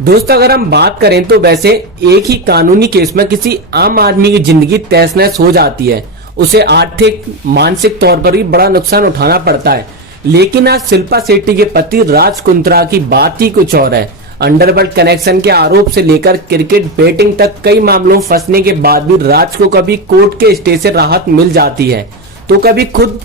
दोस्तों अगर हम बात करें तो वैसे एक ही कानूनी केस में किसी आम आदमी की जिंदगी तहस नहस हो जाती है, उसे आर्थिक मानसिक तौर पर भी बड़ा नुकसान उठाना पड़ता है। लेकिन आज शिल्पा शेट्टी के पति राज कुंद्रा की बात ही कुछ और है। अंडरवर्ल्ड कनेक्शन के आरोप से लेकर क्रिकेट बेटिंग तक कई मामलों में फंसने के बाद भी राज को कभी कोर्ट के स्टे से राहत मिल जाती है तो कभी खुद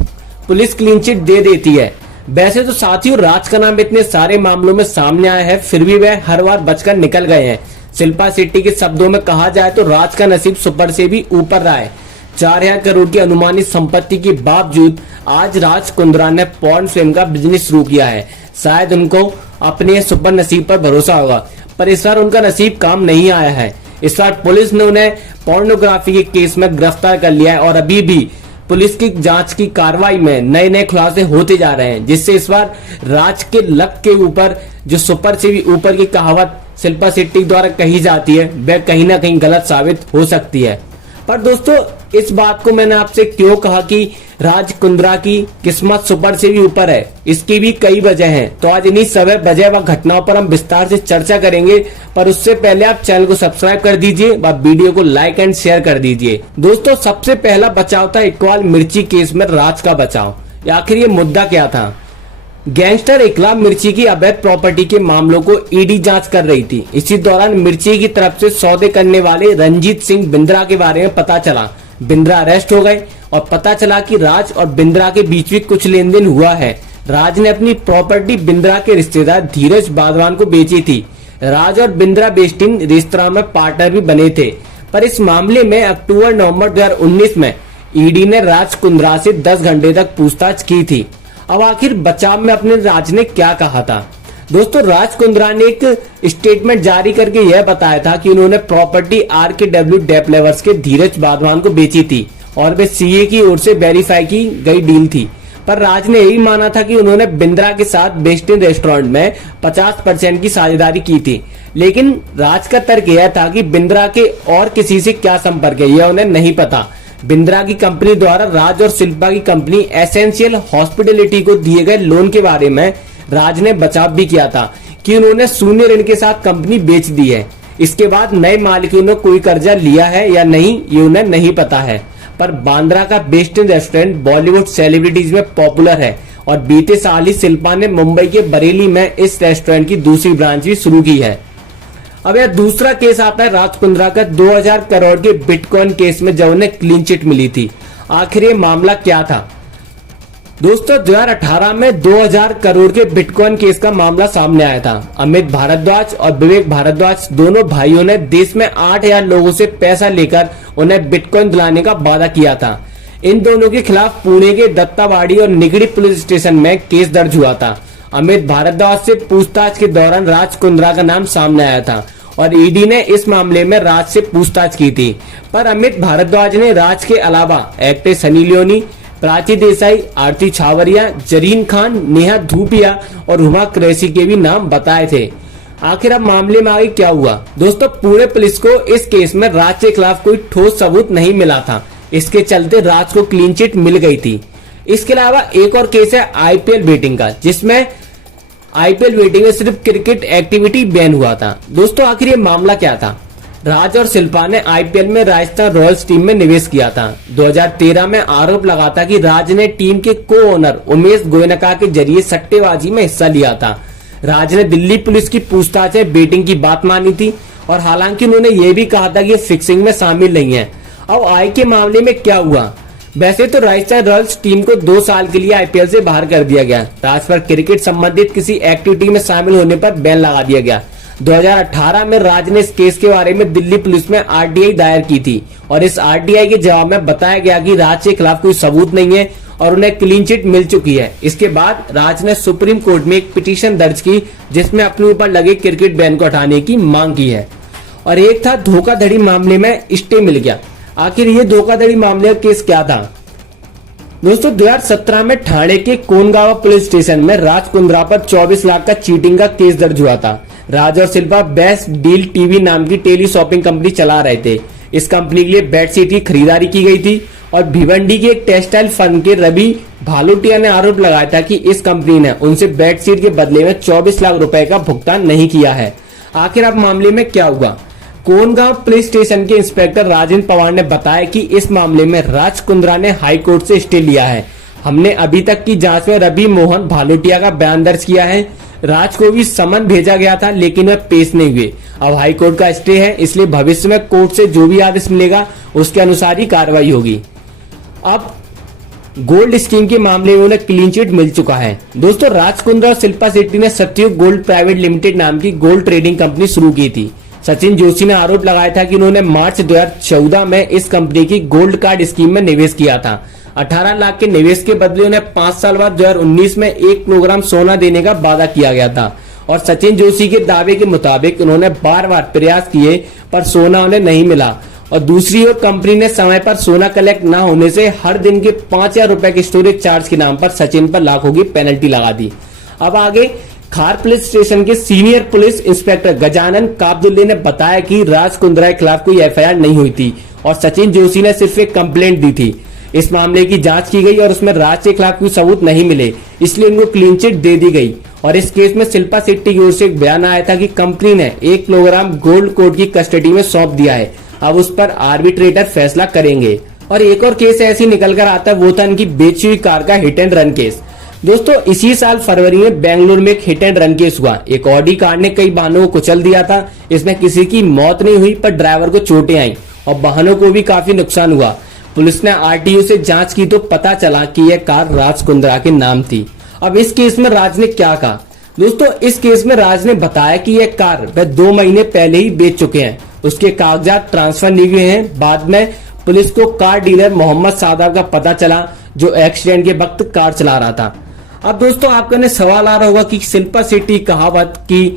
पुलिस क्लीन चिट दे देती है। वैसे तो साथियों राज का नाम इतने सारे मामलों में सामने आया है, फिर भी वह हर बार बचकर निकल गए हैं। शिल्पा शेट्टी के शब्दों में कहा जाए तो राज का नसीब सुपर से भी ऊपर रहा है। 4,000 करोड़ की अनुमानित संपत्ति के बावजूद आज राज कुंद्रा ने पॉर्न फिल्म का बिजनेस शुरू किया है। शायद उनको अपने सुपर नसीब पर भरोसा होगा, पर इस बार उनका नसीब काम नहीं आया है। इस बार पुलिस ने उन्हें पोर्नोग्राफी के केस में गिरफ्तार कर लिया है और अभी भी पुलिस की जांच की कार्रवाई में नए नए खुलासे होते जा रहे हैं, जिससे इस बार राज के लक के ऊपर जो सुपर से भी ऊपर की कहावत शिल्पा शेट्टी द्वारा कही जाती है वह कहीं ना कहीं गलत साबित हो सकती है। पर दोस्तों इस बात को मैंने आपसे क्यों कहा कि राज कुंद्रा की किस्मत सुपर से भी ऊपर है, इसकी भी कई वजह हैं। तो आज इन्हीं सभी वजह व घटनाओं पर हम विस्तार से चर्चा करेंगे, पर उससे पहले आप चैनल को सब्सक्राइब कर दीजिए व वीडियो को लाइक एंड शेयर कर दीजिए। दोस्तों सबसे पहला बचाव था इकबाल मिर्ची केस में राज का बचाव। आखिर ये मुद्दा क्या था? गैंगस्टर इकबाल मिर्ची की अवैध प्रॉपर्टी के मामलों को ईडी जांच कर रही थी। इसी दौरान मिर्ची की तरफ से सौदे करने वाले रंजीत सिंह बिंद्रा के बारे में पता चला। बिंद्रा अरेस्ट हो गए और पता चला कि राज और बिंद्रा के बीच भी कुछ लेन देन हुआ है। राज ने अपनी प्रॉपर्टी बिंद्रा के रिश्तेदार धीरज बागवान को बेची थी। राज और बिंद्रा बेस्टिन रेस्तरां में पार्टनर भी बने थे। पर इस मामले में अक्टूबर नवंबर 2019 में ईडी ने राज कुंद्रा से 10 घंटे तक पूछताछ की थी। अब आखिर बचाव में अपने राज ने क्या कहा था? दोस्तों राज कुंद्रा ने एक स्टेटमेंट जारी करके यह बताया था कि उन्होंने प्रॉपर्टी RKW डेवलपर्स के धीरज बागवान को बेची थी और वे CA की ओर से वेरीफाई की गई डील थी। पर राज ने यही माना था कि उन्होंने बिंद्रा के साथ बेस्टिन रेस्टोरेंट में 50% की साझेदारी की थी। लेकिन राज का तर्क यह था कि बिंद्रा के और किसी से क्या संपर्क है यह उन्हें नहीं पता। बिंद्रा की कंपनी द्वारा राज और शिल्पा की कंपनी एसेंशियल हॉस्पिटैलिटी को दिए गए लोन के बारे में राज ने बचाव भी किया था कि उन्होंने शून्य ऋण के साथ कंपनी बेच दी है। इसके बाद नए मालिकों ने कोई कर्जा लिया है या नहीं ये उन्हें नहीं पता है। पर बांद्रा का बेस्टिन रेस्टोरेंट बॉलीवुड सेलिब्रिटीज में पॉपुलर है और बीते साल ही शिल्पा ने मुंबई के बरेली में इस रेस्टोरेंट की दूसरी ब्रांच भी शुरू की है। अब यह दूसरा केस आता है राज कुंद्रा का 2000 करोड़ के बिटकॉइन केस में जब उन्हें क्लीन चिट मिली थी। आखिर ये मामला क्या था? दोस्तों 2018 में 2000 करोड़ के बिटकॉइन केस का मामला सामने आया था। अमित भारद्वाज और विवेक भारद्वाज दोनों भाइयों ने देश में 8000 लोगों से पैसा लेकर उन्हें बिटकॉइन दिलाने का वादा किया था। इन दोनों के खिलाफ पुणे के दत्तावाड़ी और निगड़ी पुलिस स्टेशन में केस दर्ज हुआ था। अमित भारद्वाज से पूछताछ के दौरान राज कुंद्रा का नाम सामने आया था और ईडी ने इस मामले में राज से पूछताछ की थी। पर अमित भारद्वाज ने राज के अलावा एक्ट्रेस सनी लियोनी, प्राची देसाई, आरती छावरिया, जरीन खान, नेहा धूपिया और हुमा कुरैशी के भी नाम बताए थे। आखिर अब मामले में आगे क्या हुआ? दोस्तों पुणे पुलिस को इस केस में राज के खिलाफ कोई ठोस सबूत नहीं मिला था। इसके चलते राज को क्लीन चिट मिल गई थी। इसके अलावा एक और केस है IPL बेटिंग का, जिसमें IPL बेटिंग में सिर्फ क्रिकेट एक्टिविटी बैन हुआ था। दोस्तों आखिर ये मामला क्या था? राज और शिल्पा ने IPL में राजस्थान रॉयल्स टीम में निवेश किया था। 2013 में आरोप लगा था कि राज ने टीम के को ओनर उमेश गोयनका के जरिए सट्टेबाजी में हिस्सा लिया था। राज ने दिल्ली पुलिस की पूछताछ में बेटिंग की बात मानी थी और हालांकि उन्होंने ये भी कहा था कि ये फिक्सिंग में शामिल नहीं है। अब आय के मामले में क्या हुआ? वैसे तो राजस्थान रॉयल्स टीम को 2 साल के लिए IPL से बाहर कर दिया गया। राज पर क्रिकेट संबंधित किसी एक्टिविटी में शामिल होने पर बैन लगा दिया गया। 2018 में राज ने इस केस के बारे में दिल्ली पुलिस में RTI दायर की थी और इस RTI के जवाब में बताया गया कि राज के खिलाफ कोई सबूत नहीं है और उन्हें क्लीन चिट मिल चुकी है। इसके बाद राज ने सुप्रीम कोर्ट में एक पिटीशन दर्ज की जिसमें अपने ऊपर लगे क्रिकेट बैन को हटाने की मांग की है। और एक था धोखाधड़ी मामले में स्टे मिल गया। आखिर ये धोखाधड़ी मामले का केस क्या था? दोस्तों 2017 में ठाणे के कोनगावा पुलिस स्टेशन में राज कुंद्रा पर 24 लाख का चीटिंग का केस दर्ज हुआ था। राज और शिल्पा बेस्ट डील टीवी नाम की टेली शॉपिंग कंपनी चला रहे थे। इस कंपनी के लिए बेडशीट की खरीदारी की गई थी और भिवंडी के एक टेक्सटाइल फर्म के रवि भालोटिया ने आरोप लगाया था कि इस कंपनी ने उनसे बेडशीट के बदले में 24 लाख रुपए का भुगतान नहीं किया है। आखिर अब मामले में क्या हुआ? कोनगांव पुलिस स्टेशन के इंस्पेक्टर राजेंद्र पवार ने बताया कि इस मामले में राज कुंद्रा ने हाई कोर्ट से स्टे लिया है। हमने अभी तक की जांच में रवि मोहन भालोटिया का बयान दर्ज किया है। राज को भी समन भेजा गया था लेकिन वह पेश नहीं हुए। अब हाई कोर्ट का स्टे है, इसलिए भविष्य में कोर्ट से जो भी आदेश मिलेगा उसके अनुसार ही कार्रवाई होगी। अब गोल्ड स्कीम के मामले में उन्हें क्लीन चिट मिल चुका है। दोस्तों, राज कुंद्रा और शिल्पा शेट्टी ने सत्ययुग गोल्ड प्राइवेट लिमिटेड नाम की गोल्ड ट्रेडिंग कंपनी शुरू की थी। सचिन जोशी ने आरोप लगाया था कि उन्होंने मार्च 2014 में इस कंपनी की गोल्ड कार्ड स्कीम में निवेश किया था। 18 लाख के निवेश के बदले उन्हें 5 साल बाद 2019 में 1 किलोग्राम सोना देने का वादा किया गया था। और सचिन जोशी के दावे के मुताबिक उन्होंने बार बार प्रयास किए पर सोना उन्हें नहीं मिला। और दूसरी ओर कंपनी ने समय पर सोना कलेक्ट न होने से हर दिन के 5,000 रुपए के स्टोरेज चार्ज के नाम पर सचिन पर लाखों की पेनल्टी लगा दी। अब आगे खार पुलिस स्टेशन के सीनियर पुलिस इंस्पेक्टर गजानन काबदुल्ले ने बताया कि राज कुंद्रा के खिलाफ कोई एफआईआर नहीं हुई थी और सचिन जोशी ने सिर्फ एक कंप्लेंट दी थी। इस मामले की जांच की गई और उसमें राज के खिलाफ कोई सबूत नहीं मिले, इसलिए उनको क्लीन चिट दे दी गई। और इस केस में शिल्पा शेट्टी की ओर से एक बयान आया था कि कंपनी ने 1 किलोग्राम गोल्ड कोर्ट की कस्टडी में सौंप दिया है। अब उस पर आर्बिट्रेटर फैसला करेंगे। और एक और केस ऐसी निकल कर आता है, वो था इनकी बेची हुई कार का हिट एंड रन केस। दोस्तों, इसी साल फरवरी में बेंगलुरु में एक हिट एंड रन केस हुआ। एक ऑडी कार ने कई वाहनों को कुचल दिया था। इसमें किसी की मौत नहीं हुई पर ड्राइवर को चोटें आई और वाहनों को भी काफी नुकसान हुआ। पुलिस ने आरटीओ से जांच की तो पता चला कि यह कार राज कुंद्रा के नाम थी। अब इस केस में राज ने क्या कहा? दोस्तों, इस केस में राज ने बताया कि यह कार वह 2 महीने पहले ही बेच चुके हैं। उसके कागजात ट्रांसफर नहीं हुए हैं। बाद में पुलिस को कार डीलर मोहम्मद सादाब का पता चला जो एक्सीडेंट के वक्त कार चला रहा था। अब दोस्तों, आपके ने सवाल आ रहा होगा कि शिल्पा शेट्टी कहावत की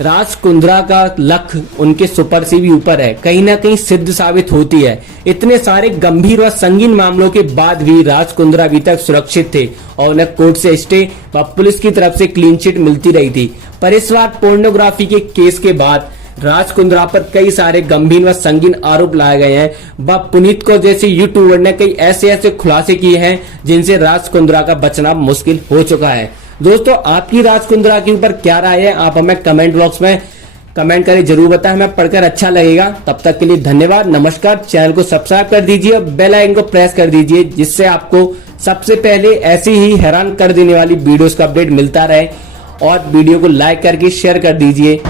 राज कुंद्रा का लक उनके सुपर से भी ऊपर है, कहीं ना कहीं सिद्ध साबित होती है। इतने सारे गंभीर व संगीन मामलों के बाद भी राज कुंद्रा अभी तक सुरक्षित थे और उन्हें कोर्ट से स्टे व पुलिस की तरफ से क्लीन चिट मिलती रही थी। पर इस बार पोर्नोग्राफी के केस के बाद राज कुंद्रा पर कई सारे गंभीर व संगीन आरोप लाए गए हैं। व पुनीत को जैसे यूट्यूबर ने कई ऐसे खुलासे किए हैं जिनसे राज कुंद्रा का बचना मुश्किल हो चुका है। दोस्तों, आपकी राज कुंद्रा के ऊपर क्या राय है? आप हमें कमेंट बॉक्स में कमेंट करें, जरूर बताएं, हमें पढ़कर अच्छा लगेगा। तब तक के लिए धन्यवाद, नमस्कार। चैनल को सब्सक्राइब कर दीजिए और बेल आइकन को प्रेस कर दीजिए, जिससे आपको सबसे पहले ऐसी ही हैरान कर देने वाली वीडियोस का अपडेट मिलता रहे। और वीडियो को लाइक करके शेयर कर दीजिए।